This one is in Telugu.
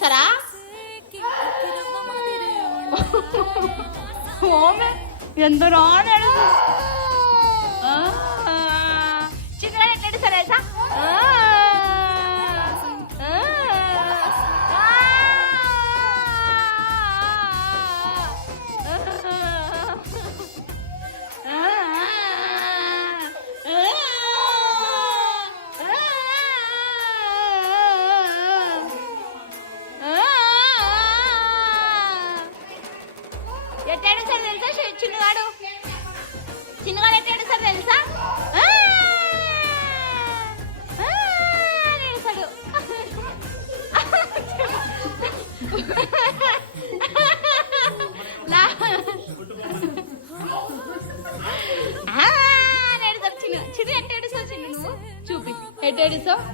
ఏడుస్తారా? ఎంత రాని చిన్న ఎట్లా ఏడుస్తారా తెలుసా? ఎట్టాడు సార్ తెలుసా? చిన్నగాడు ఎట్టాడు సార్ తెలుసా? ఏడుస్తాడు. చిన్న ఎట్టాడు సార్? చిన్న నువ్వు చూపి ఎట్టాడు సార్?